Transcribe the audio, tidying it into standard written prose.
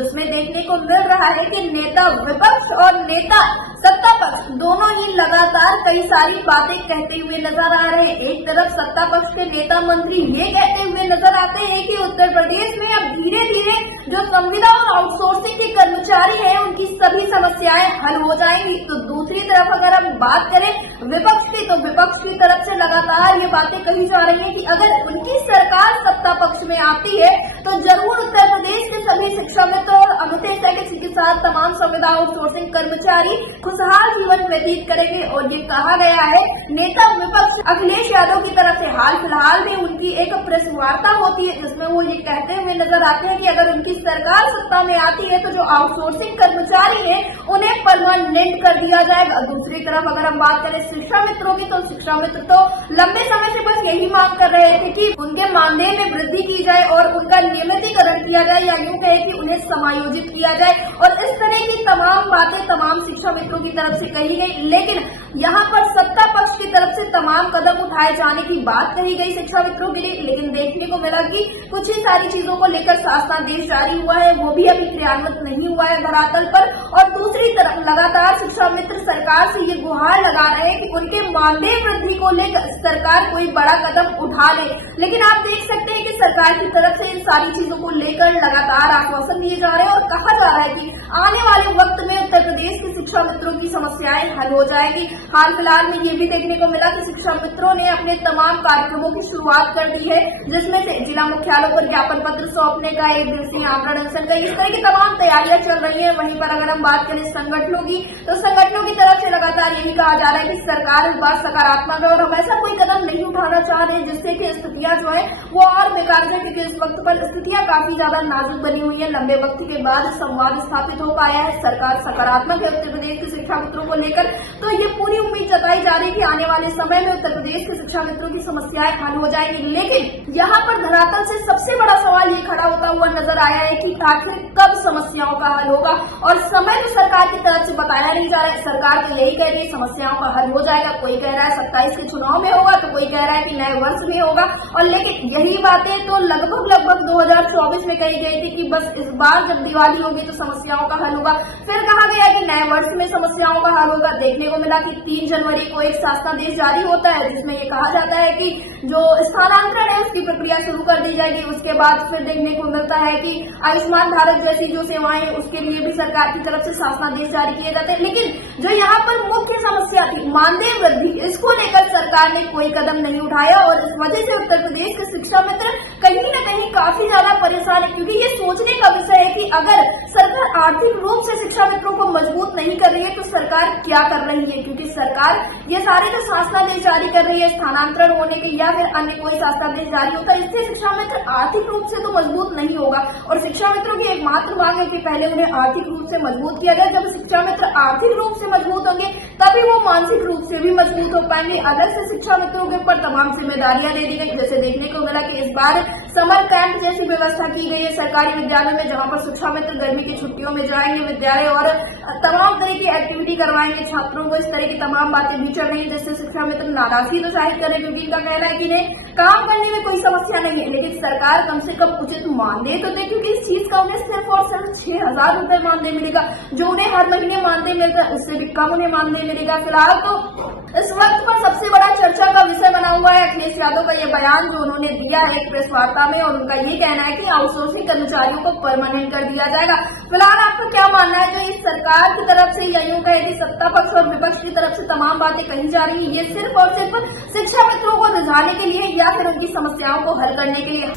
जिसमें देखने को मिल रहा है कि नेता विपक्ष और नेता सत्ता पक्ष दोनों ही लगातार कई सारी बातें कहते हुए नजर आ रहे हैं। एक तरफ सत्ता पक्ष के नेता मंत्री ये कहते हुए नजर आते हैं कि उत्तर प्रदेश में अब धीरे धीरे जो संविदा और आउटसोर्सिंग के कर्मचारी हैं उनकी सभी समस्याएं हल हो जाएंगी। तो दूसरी तरफ अगर हम बात करें विपक्ष की, तो विपक्ष की तरफ से लगातार ये बातें कही जा रही है कि अगर उनकी सरकार सत्ता पक्ष में आती है तो जरूर उत्तर प्रदेश के सभी शिक्षा मित्र और अनुदेशक के साथ तमाम संविदा आउटसोर्सिंग कर्मचारी खुशहाल जीवन व्यतीत करेंगे। और ये कहा गया है नेता विपक्ष अखिलेश यादव की तरफ से हाल फिलहाल में उनकी एक प्रेस वार्ता होती है जिसमें वो ये कहते हुए नजर आते हैं कि अगर उनकी सरकार सत्ता में आती है तो जो आउटसोर्सिंग कर्मचारी हैं उन्हें परमानेंट कर दिया जाएगा। दूसरी तरफ अगर हम बात करें शिक्षा मित्रों की, तो शिक्षा मित्र तो लंबे समय से बस यही मांग कर रहे थे कि उनके मानदेय में वृद्धि की जाए और उनका नियमितीकरण किया जाए, या यूं कहे कि उन्हें समायोजित किया जाए। और इस तरह की तमाम बातें तमाम शिक्षा मित्रों की तरफ से कही गई, लेकिन यहाँ पर सत्ता पक्ष की तरफ से तमाम कदम उठाए जाने की बात कही गई शिक्षा मित्रों के लिए, लेकिन देखने को मिला कि कुछ ही सारी चीजों को लेकर शासनादेश जारी हुआ है, वो भी अभी क्रियान्वित नहीं हुआ है धरातल पर। और दूसरी तरफ लगातार शिक्षा मित्र सरकार से ये गुहार लगा रहे हैं कि उनके मानदेय वृद्धि को लेकर सरकार कोई बड़ा कदम उठा ले। लेकिन आप देख सकते हैं कि सरकार की तरफ से इन सारी चीजों को लेकर लगातार आश्वासन दिए जा रहे हैं और कहा जा रहा है कि आने वाले वक्त में उत्तर प्रदेश के शिक्षा मित्रों की समस्याएं हल हो जाएगी। हाल फिलहाल में ये भी देखने को मिला कि शिक्षा मित्रों ने अपने तमाम कार्यक्रमों की शुरुआत कर दी है, जिसमें से जिला मुख्यालयों पर ज्ञापन पत्र सौंपने का, एक दिवसीय आमरण अनशन का, इस तरह की तमाम तैयारियां चल रही है। वहीं पर अगर हम बात करें संगठनों की, तो संगठनों की तरफ से लगातार यही कहा जा रहा है कि सरकार इस बार सकारात्मक है और हम ऐसा कोई कदम नहीं उठाना चाह रहे जिससे कि स्थितियां जो है वो और बेकार जाए, क्योंकि इस वक्त पर स्थितियां काफी ज्यादा नाजुक बनी हुई है। लंबे वक्त के बाद संवाद स्थापित हो पाया है, सरकार सकारात्मक है उत्तर प्रदेश के शिक्षा मित्रों को लेकर। तो ये पूरी उम्मीद जताई जा रही है कि आने वाले समय में उत्तर प्रदेश के शिक्षा मित्रों की समस्याएं हल हो जाएंगी। लेकिन यहाँ पर धरातल से सबसे बड़ा सवाल ये खड़ा होता हुआ नजर आया है कि आखिर कब समस्याओं का हल होगा, और समय तो सरकार की तरफ से बताया नहीं जा रहा है। सरकार तो यही कह रही है समस्याओं का हल हो जाएगा, कोई कह रहा है 27 के चुनाव में होगा, तो कोई कह रहा है कि नए वर्ष में होगा। और लेकिन यही बातें तो लगभग 2024 में कही गई थी कि बस इस बार जब दिवाली होगी तो समस्याओं का हल होगा। फिर कहा गया कि नए वर्ष में समस्याओं का हल होगा। देखने को मिला कि 3 जनवरी को एक शासनादेश जारी होता है जिसमें ये कहा जाता है कि जो स्थानांतरण है उसकी प्रक्रिया शुरू कर दी जाएगी। उसके बाद फिर देखने को मिलता है कि आयुष्मान भारत जैसी जो सेवाएं उसके लिए भी सरकार की तरफ से शासनादेश जारी किए जाते हैं। लेकिन जो यहाँ पर मुख्य समस्या थी मानदेय वृद्धि, इसको लेकर सरकार ने कोई कदम नहीं उठाया और इस वजह से उत्तर प्रदेश के शिक्षा मित्र कहीं न कहीं काफी ज्यादा परेशान है, क्योंकि ये सोचने का विषय है कि अगर सरकार आर्थिक रूप से शिक्षा मित्रों को मजबूत नहीं कर रही है तो सरकार क्या कर रही है। क्योंकि सरकार ये सारे जो शासनादेश जारी कर रही है स्थानांतरण होने के या फिर अन्य कोई शासनादेश जारी होता है, इससे शिक्षा मित्र आर्थिक रूप से तो मजबूत नहीं होगा। और शिक्षा मित्रों की एकमात्र मांग है कि पहले उन्हें आर्थिक रूप से मजबूत किया जाए। जब शिक्षा मित्र आर्थिक रूप से मजबूत होंगे तभी वो मानसिक रूप से भी मजबूत हो पाएंगे। अलग से शिक्षा मित्रों के ऊपर तमाम जिम्मेदारियां दे दी गई, जैसे देखने को मिला कि इस बार समर कैंप जैसी व्यवस्था की गई है सरकारी विद्यालय में, जहां पर शिक्षा मित्र गर्मी की छुट्टियों में जाएंगे विद्यालय और तमाम तरह की एक्टिविटी करवाएंगे छात्रों को। इस तरह की तमाम बातें भी चल रही है, जिससे शिक्षा मित्र नाराजगी तो जाहिर करे, क्योंकि इनका कहना है कि इन्हें काम करने में कोई समस्या नहीं है, लेकिन सरकार कम से कम उचित मानदेय तो दे, क्योंकि इस चीज का उन्हें सिर्फ और सिर्फ 6,000 रुपए मानदेय मिलेगा। जो उन्हें हर महीने मानदेय मिलता है उससे भी कम उन्हें मानदेय मिलेगा। फिलहाल तो इस वक्त पर सबसे बड़ा चर्चा का विषय बना हुआ है अखिलेश यादव का ये बयान जो उन्होंने दिया है एक प्रेस वार्ता में, और उनका ये कहना है कि आउटसोर्सिंग कर्मचारियों को परमानेंट कर दिया जाएगा। फिलहाल आपका क्या मानना है, जो इस सरकार की तरफ से या यूं कहे कि सत्ता पक्ष और विपक्ष की तरफ से तमाम बातें कही जा रही है, ये सिर्फ और सिर्फ शिक्षा मित्रों को रिझाने के लिए या फिर उनकी समस्याओं को हल करने के लिए?